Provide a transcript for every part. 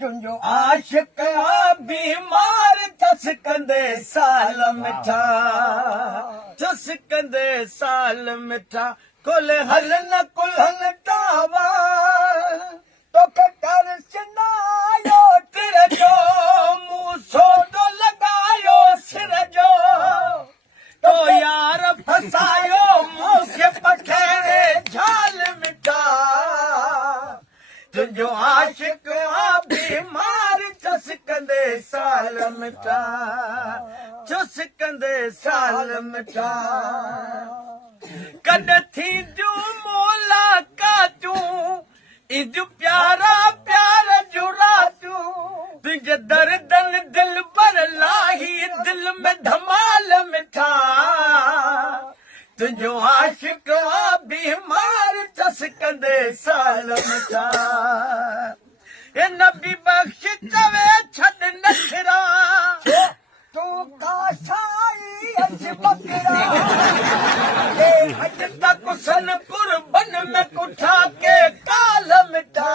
तुंहिंजो आशिक आ बीमार चसकंदे साल मिठा चसकंदे साल मिठा कुल हल न कुल्हन टावा तोखे कर सुनायो तिर जो मुंह सोडो लगायो सिर जो तो यार फसायो मूंखे पखेरे झाल मिठा तुंहिंजो आशिक आ बीमार चसकंदे साल मिठा चसकंदे साल मिठा कॾ थींदियूं मुलाक़ातूं इज प्यारा प्यार जूं रातूं तुंहिंजे दर्दन दिल पर लाही दिल में धमाल मिठा तुंहिंजो आशिक आ बीमार चसकंदे साल मिठा ए नबी बख्श चवे छॾ नखरा तूं का साई अच बकरा ए अज तक सन कुर्बन में कुठा के काल मिठा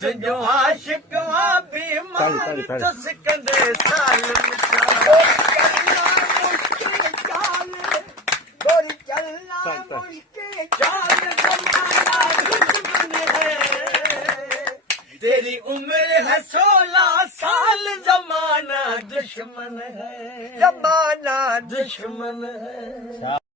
तुंहिंजो आशिक आ बीमार चसकंदे साल मिठा गोरी चलना मुश्किल चाल जमाना दुश्मन है तेरी उम्र है 16 साल जमाना दुश्मन है जमाना दुश्मन है।